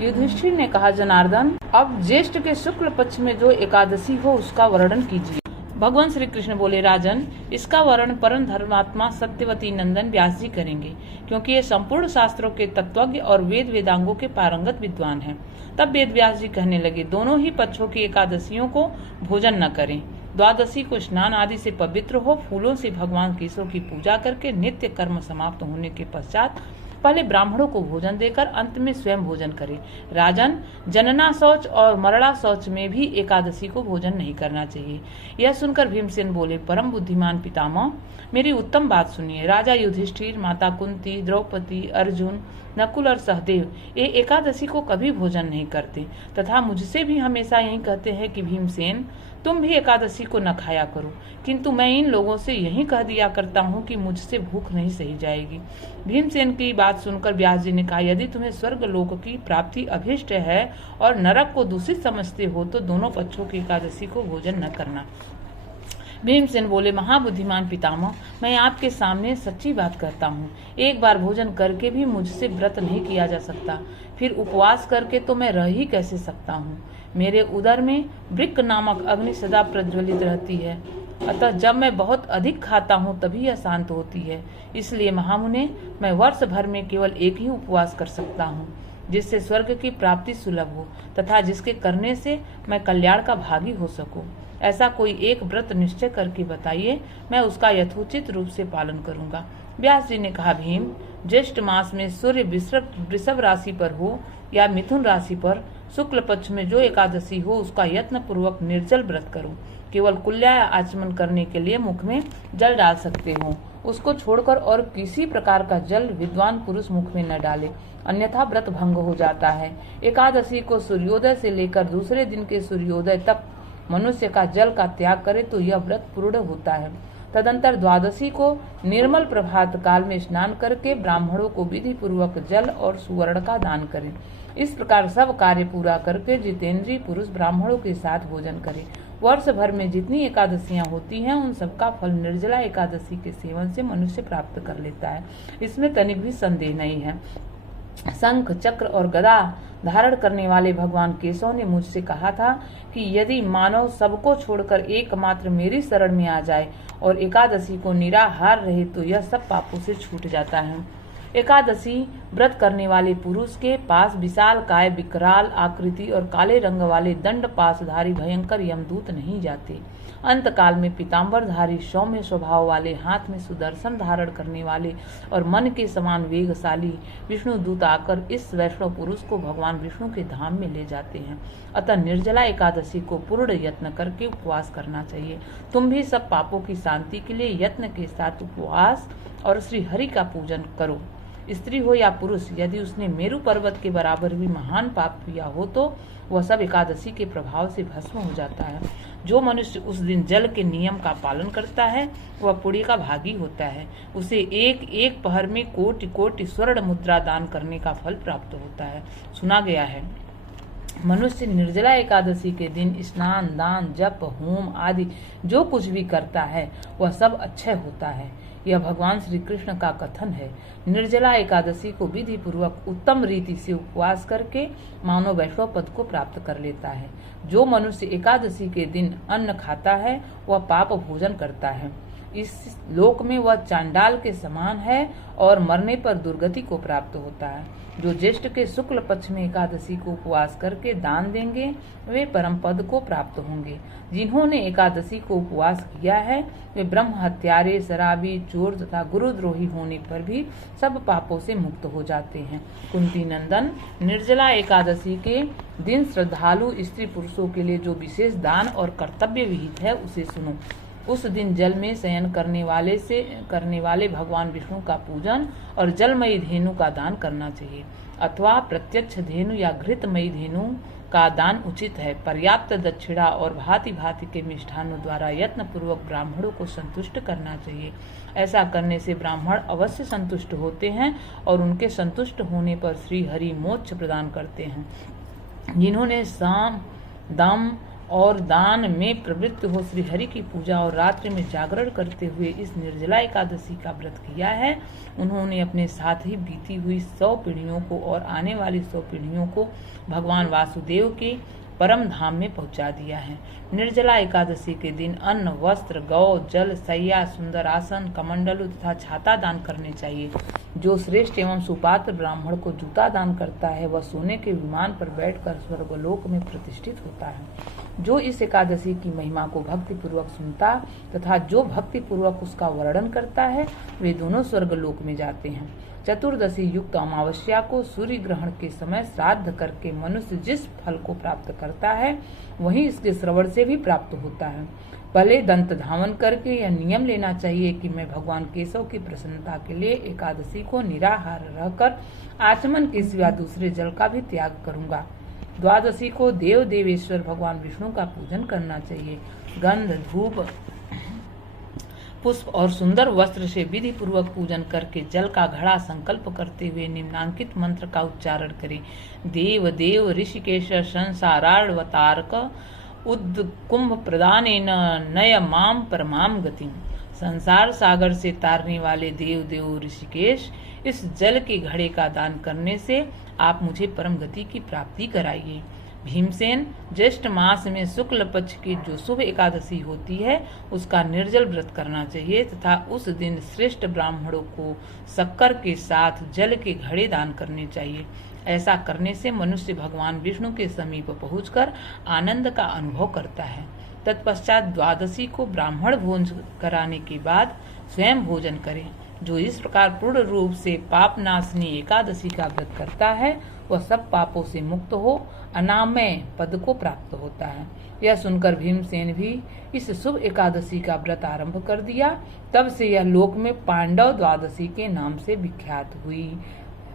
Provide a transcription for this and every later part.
युधिष्ठिर ने कहा, जनार्दन, अब ज्येष्ठ के शुक्ल पक्ष में जो एकादशी हो उसका वर्णन कीजिए। भगवान श्री कृष्ण बोले, राजन, इसका वर्णन परम धर्मात्मा सत्यवती नंदन व्यास जी करेंगे, क्योंकि ये संपूर्ण शास्त्रों के तत्वज्ञ और वेद वेदांगों के पारंगत विद्वान हैं। तब वेद व्यास जी कहने लगे, दोनों ही पक्षों की एकादशियों को भोजन न करें। द्वादशी को स्नान आदि से पवित्र हो, फूलों से भगवान केशव की पूजा करके नित्य कर्म समाप्त होने के पश्चात पहले ब्राह्मणों को भोजन देकर अंत में स्वयं भोजन करे। राजन, जनना शौच और मरणा शौच में भी एकादशी को भोजन नहीं करना चाहिए। यह सुनकर भीमसेन बोले, परम बुद्धिमान पितामह, मेरी उत्तम बात सुनिए। राजा युधिष्ठिर, माता कुंती, द्रौपदी, अर्जुन, नकुल और सहदेव ये एकादशी को कभी भोजन नहीं करते तथा मुझसे भी हमेशा यही कहते हैं कि भीमसेन, तुम भी एकादशी को न खाया करो, किंतु मैं इन लोगों से यही कह दिया करता हूँ कि मुझसे भूख नहीं सही जाएगी। भीमसेन की बात सुनकर व्यास जी ने कहा, यदि तुम्हें स्वर्ग लोक की प्राप्ति अभिष्ट है और नरक को दूषित समझते हो तो दोनों पक्षों की एकादशी को भोजन न करना। भीमसेन बोले, महाबुद्धिमान पितामह, मैं आपके सामने सच्ची बात कहता हूँ। एक बार भोजन करके भी मुझसे व्रत नहीं किया जा सकता, फिर उपवास करके तो मैं रह ही कैसे सकता हूँ। मेरे उदर में वृक्क नामक अग्नि सदा प्रज्वलित रहती है, अतः जब मैं बहुत अधिक खाता हूँ तभी यह शांत होती है। इसलिए महामुने, मैं वर्ष भर में केवल एक ही उपवास कर सकता हूँ, जिससे स्वर्ग की प्राप्ति सुलभ हो तथा जिसके करने से मैं कल्याण का भागी हो सकूं। ऐसा कोई एक व्रत निश्चय करके बताइए, मैं उसका यथोचित रूप से पालन करूंगा। व्यास जी ने कहा, भीम, ज्येष्ठ मास में सूर्य वृषभ राशि पर हो या मिथुन राशि पर शुक्ल पक्ष में जो एकादशी हो उसका यत्न पूर्वक निर्जल व्रत करो। केवल कुल्या आचमन करने के लिए मुख में जल डाल सकते हो, उसको छोड़कर और किसी प्रकार का जल विद्वान पुरुष मुख में न डाले, अन्यथा व्रत भंग हो जाता है। एकादशी को सूर्योदय से लेकर दूसरे दिन के सूर्योदय तक मनुष्य का जल का त्याग करे तो यह व्रत पूर्ण होता है। तदंतर द्वादशी को निर्मल प्रभात काल में स्नान करके ब्राह्मणों को विधि पूर्वक जल और सुवर्ण का दान करें। इस प्रकार सब कार्य पूरा करके जितेंद्रीय पुरुष ब्राह्मणों के साथ भोजन करे। वर्ष भर में जितनी एकादशियां होती हैं उन सबका फल निर्जला एकादशी के सेवन से मनुष्य प्राप्त कर लेता है, इसमें तनिक भी संदेह नहीं है। शंख, चक्र और गदा धारण करने वाले भगवान केशव ने मुझसे कहा था कि यदि मानव सबको छोड़कर एकमात्र मेरी शरण में आ जाए और एकादशी को निराहार रहे तो यह सब पापों से छूट जाता है। एकादशी व्रत करने वाले पुरुष के पास विशाल काय, विकराल आकृति और काले रंग वाले दंड पासधारी भयंकर यमदूत नहीं जाते। अंत काल में पीताम्बरधारी सौम्य स्वभाव वाले, हाथ में सुदर्शन धारण करने वाले और मन के समान वेगशाली विष्णु दूत आकर इस वैष्णव पुरुष को भगवान विष्णु के धाम में ले जाते हैं। अतः निर्जला एकादशी को पूर्ण यत्न करके उपवास करना चाहिए। तुम भी सब पापों की शांति के लिए यत्न के साथ उपवास और श्री हरि का पूजन करो। स्त्री हो या पुरुष, यदि उसने मेरु पर्वत के बराबर भी महान पाप किया हो तो वह सब एकादशी के प्रभाव से भस्म हो जाता है। जो मनुष्य उस दिन जल के नियम का पालन करता है वह पुण्य का भागी होता है। उसे एक एक पहर में कोटि कोटि स्वर्ण मुद्रा दान करने का फल प्राप्त होता है। सुना गया है, मनुष्य निर्जला एकादशी के दिन स्नान, दान, जप, होम आदि जो कुछ भी करता है वह सब अक्षय होता है। यह भगवान श्री कृष्ण का कथन है। निर्जला एकादशी को विधि पूर्वक उत्तम रीति से उपवास करके मानव वैष्णव पद को प्राप्त कर लेता है। जो मनुष्य एकादशी के दिन अन्न खाता है वह पाप भोजन करता है। इस लोक में वह चांडाल के समान है और मरने पर दुर्गति को प्राप्त होता है। जो ज्येष्ठ के शुक्ल पक्ष में एकादशी को उपवास करके दान देंगे वे परम पद को प्राप्त होंगे। जिन्होंने एकादशी को उपवास किया है वे ब्रह्म हत्यारे, शराबी, चोर तथा गुरुद्रोही होने पर भी सब पापों से मुक्त हो जाते हैं। कुंती नंदन, निर्जला एकादशी के दिन श्रद्धालु स्त्री पुरुषों के लिए जो विशेष दान और कर्तव्य विहित है उसे सुनो। उस दिन जल में शयन करने वाले भगवान विष्णु का पूजन और जलमयी धेनु का दान करना चाहिए, अथवा प्रत्यक्ष धेनु या घृतमयी धेनु का दान उचित है। पर्याप्त दक्षिणा और भांति भांति के मिष्ठानों द्वारा यत्न पूर्वक ब्राह्मणों को संतुष्ट करना चाहिए। ऐसा करने से ब्राह्मण अवश्य संतुष्ट होते हैं और उनके संतुष्ट होने पर श्री हरि मोक्ष प्रदान करते हैं। जिन्होंने साम, दम, और दान में प्रवृत्त हो श्री हरि की पूजा और रात्रि में जागरण करते हुए इस निर्जला एकादशी का व्रत किया है, उन्होंने अपने साथ ही बीती हुई 100 पीढ़ियों को और आने वाली 100 पीढ़ियों को भगवान वासुदेव के परम धाम में पहुंचा दिया है। निर्जला एकादशी के दिन अन्न, वस्त्र, गौ, जल, सैया, सुंदर आसन, कमंडलु तथा छाता दान करने चाहिए। जो श्रेष्ठ एवं सुपात्र ब्राह्मण को जूता दान करता है वह सोने के विमान पर बैठकर स्वर्गलोक में प्रतिष्ठित होता है। जो इस एकादशी की महिमा को भक्ति पूर्वक सुनता तथा जो भक्ति पूर्वक उसका वर्णन करता है वे दोनों स्वर्गलोक में जाते हैं। चतुर्दशी युक्त अमावस्या को सूर्य ग्रहण के समय श्राद्ध करके मनुष्य जिस फल को प्राप्त करता है वही इसके श्रवण से भी प्राप्त होता है। पहले दंत धावन करके यह नियम लेना चाहिए कि मैं भगवान केशव की प्रसन्नता के लिए एकादशी को निराहार रहकर आचमन के सिवा दूसरे जल का भी त्याग करूंगा। द्वादशी को देव देवेश्वर भगवान विष्णु का पूजन करना चाहिए। गंध, धूप, पुष्प और सुंदर वस्त्र से विधि पूर्वक पूजन करके जल का घड़ा संकल्प करते हुए निम्नांकित मंत्र का उच्चारण करें। देव देव ऋषिकेश संसारार्वतारक उद्कुंभ प्रदानेन नय माम परमाम गतिम। संसार सागर से तारने वाले देव देव ऋषिकेश, इस जल के घड़े का दान करने से आप मुझे परम गति की प्राप्ति कराइए। भीमसेन, ज्येष्ठ मास में शुक्ल पक्ष की जो शुभ एकादशी होती है उसका निर्जल व्रत करना चाहिए तथा उस दिन श्रेष्ठ ब्राह्मणों को शक्कर के साथ जल के घड़े दान करने चाहिए। ऐसा करने से मनुष्य भगवान विष्णु के समीप पहुंचकर आनंद का अनुभव करता है। तत्पश्चात द्वादशी को ब्राह्मण भोजन कराने के बाद स्वयं भोजन करें। जो इस प्रकार पूर्ण रूप से पाप नाशनी एकादशी का व्रत करता है वह सब पापों से मुक्त हो अनामय पद को प्राप्त होता है। यह सुनकर भीमसेन भी इस शुभ एकादशी का व्रत आरंभ कर दिया। तब से यह लोक में पांडव द्वादशी के नाम से विख्यात हुई।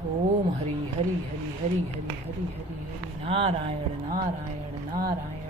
ओम हरि हरि हरि हरि हरि हरि हरि हरि नारायण नारायण नारायण।